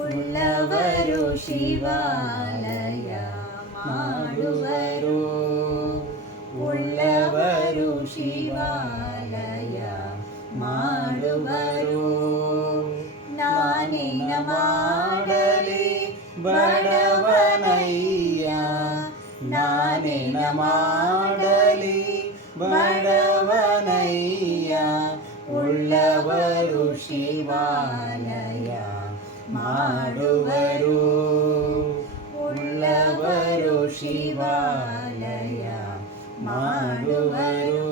ഉള്ളവരു ശിവാലയ മാളുവരു ഉള്ളവരു ശിവാലയ മാളുവരു നാനിന മാടലി ബടവനയ്യ നാനിന മാടലി ബടവനയ്യ ഉള്ളവരു ശിവാലയ மாடுவரோ உள்ளவரோ சிவாலய மாடுவரோ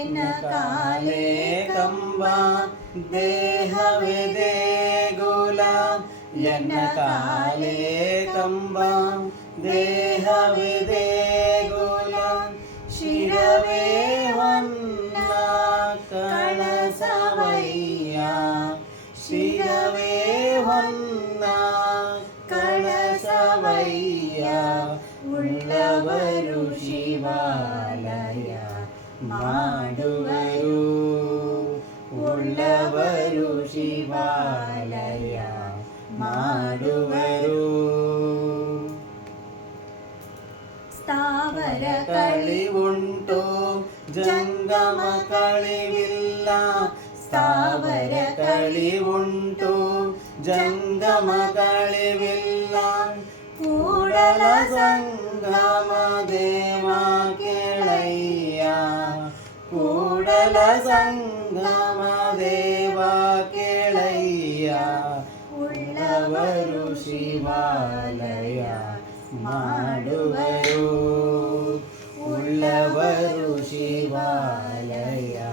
என்ன காலே கம்பா தேகவிதேகுலா என்ன காலே கம்பா தேகவிதே ശിവേ വന്ന കളശവയ്യ ഉള്ളവരു ശിവാലയ മാടുവരു ഉള്ളവരു ശിവാലയ മാടുവരു സ്ഥാവര കളിവുണ്ടോ ജംഗമ കളിവില്ല उ जङ्गमकलि वूडल जङ्गमदेवालय्या कूडल जङ्गमदेवा केळया उवरु शिवालया उव Shivalaya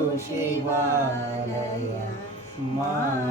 Wow. Himalaya, yeah, yeah. Himalaya. Wow. Wow.